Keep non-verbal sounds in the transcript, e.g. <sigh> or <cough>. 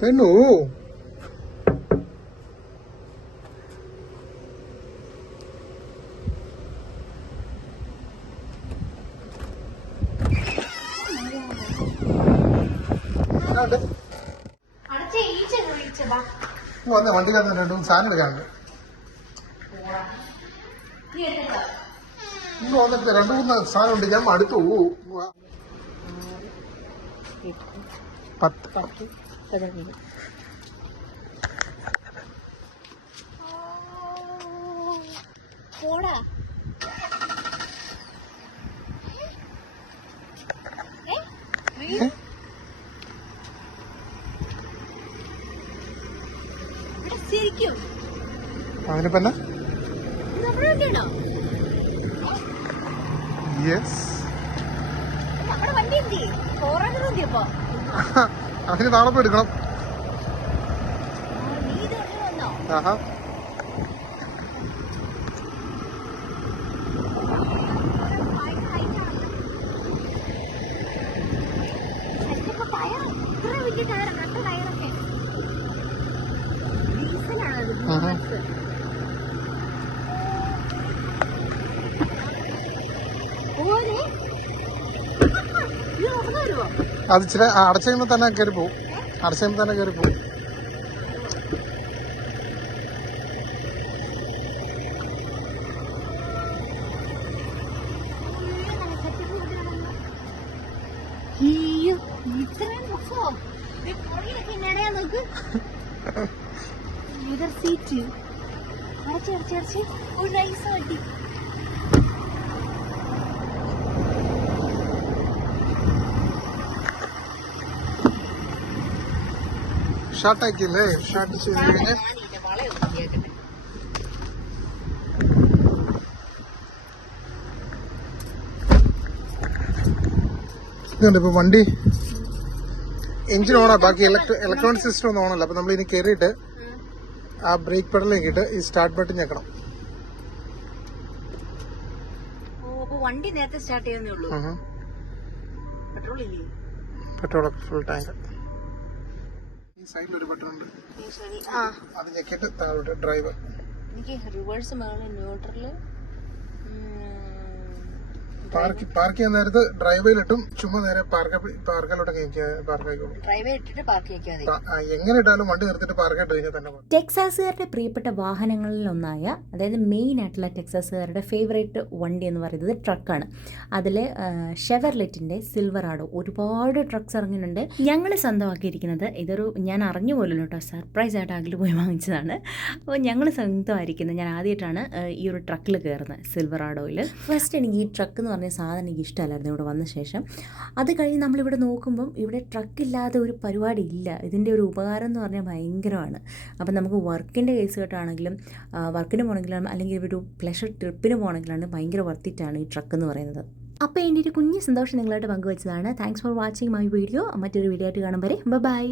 പെണ്ണു വന്നേ വണ്ടിക്കകത്ത് രണ്ടു സാധനം എടുക്കാനുണ്ട് ഇന്ന് വന്നിട്ട് രണ്ടു മൂന്ന് സാധനം ഉണ്ട് ഞാൻ അടുത്തു പത്ത്. പോടാ. അതിനിപ്പോ എന്നാ? യെസ് നമ്മുടെ വണ്ടി എന്തി പോറാൻ നോക്കിയപ്പോ അതിന് നാളെ എടുക്കണം. ആഹാ. ഇതിപ്പോ അത് ഇച്ചിരി അടച്ചു കഴിയുമ്പോൾ തന്നെ കയറി പോവും. അടച്ചു കഴിയുമ്പോൾ തന്നെ കയറി പോവും. സീറ്റ് <laughs> അടച്ച് അടച്ച് അടച്ച്. ഒരു നൈസ് വണ്ടി. ഷർട്ടാക്കിയില്ലേ ഷർട്ട് ചെയ്ത് കഴിഞ്ഞ് ഇതുണ്ട് ഇപ്പൊ വണ്ടി. എഞ്ചിൻ ഓണാ? ബാക്കി ഇലക്ട്രോണിക് സിസ്റ്റം ഒന്നും ഓണല്ല? അപ്പൊ നമ്മൾ ഇനി കയറിയിട്ട് ആ ബ്രേക്ക് പെഡലിലേക്കിട്ട് ഈ സ്റ്റാർട്ട് ബട്ടൺ ഞെക്കണം. വണ്ടി നേരത്തെ സ്റ്റാർട്ട് ചെയ്യുന്നേ ഉള്ളൂ. പെട്രോൾ ഇല്ലേ? പെട്രോൾ ഫുൾ ടാങ്ക് സൈഡിൽ ഒരു ബട്ടൺ ഉണ്ട്. അത് ഞെക്കിയിട്ട് താഴോട്ട് ഡ്രൈവർ എനിക്ക് റിവേഴ്സ് മേളിൽ ന്യൂട്രൽ പാർക്ക് പാർക്ക് ചെയ്യാൻ നേരത്ത് ഡ്രൈവേലിട്ടും ചുമ്മാ നേരെ പാർക്ക് പാർക്കിലോട്ടൊക്കെ പാർക്ക് ആയിക്കോളും. ഇട്ടിട്ട് പാർക്ക് ചെയ്യിക്കാൻ മതി. പ- എങ്ങനെ ഇട്ടാലും വണ്ടി നിർത്തിട്ട് പാർക്ക് ആയിട്ട് കഴിഞ്ഞാൽ തന്നെ. ടെക്സാസുകാരുടെ പ്രിയപ്പെട്ട വാഹനങ്ങളിൽ ഒന്നായ അതായത് മെയിൻ ആയിട്ടുള്ള ടെക്സാസുകാരുടെ ഫേവറേറ്റ് വണ്ടി എന്ന് പറയുന്നത് ട്രക്കാണ് അതിൽ ഷെവർലെറ്റിന്റെ സിൽവറാഡോ ഒരുപാട് ട്രക്സ് ഇറങ്ങുന്നുണ്ട്. ഞങ്ങൾ സ്വന്തമാക്കിയിരിക്കുന്നത് ഇതൊരു ഞാൻ അറിഞ്ഞു പോലല്ലോ കേട്ടോ സർപ്രൈസ് ആയിട്ട് അകൽ പോയി വാങ്ങിച്ചതാണ്. അപ്പോൾ ഞങ്ങൾ സ്വന്തമായിരിക്കുന്നത് ഞാൻ ആദ്യമായിട്ടാണ് ഈ ഒരു ട്രക്കിൽ കയറുന്നത് സിൽവറാഡോയിൽ ഫസ്റ്റ് എനിക്ക് ഈ ട്രക്ക് എന്ന് പറഞ്ഞ സാധനം എനിക്ക് ഇഷ്ടമല്ലായിരുന്നു ഇവിടെ വന്ന ശേഷം. അത് കഴിഞ്ഞ് നമ്മളിവിടെ നോക്കുമ്പം ഇവിടെ ട്രക്കില്ലാതെ ഒരു പരിപാടി ഇല്ല. ഇതിന്റെ ഒരു ഉപകാരം എന്ന് പറഞ്ഞാൽ ഭയങ്കരമാണ്. അപ്പം നമുക്ക് വർക്കിന്റെ കേസ് കേട്ടാണെങ്കിലും വർക്കിന് പോകണമെങ്കിലും അല്ലെങ്കിൽ ഒരു പ്ലഷർ ട്രിപ്പിന് പോകണമെങ്കിലാണ് ഭയങ്കര വർത്തിട്ടാണ് ഈ ട്രക്ക് എന്ന് പറയുന്നത്. അപ്പോൾ എന്റെ ഒരു കുഞ്ഞ് സന്തോഷം നിങ്ങളായിട്ട് പങ്കുവച്ചതാണ്. Thanks for watching my video മറ്റൊരു വീഡിയോ ആയിട്ട് കാണും വരെ. ബൈ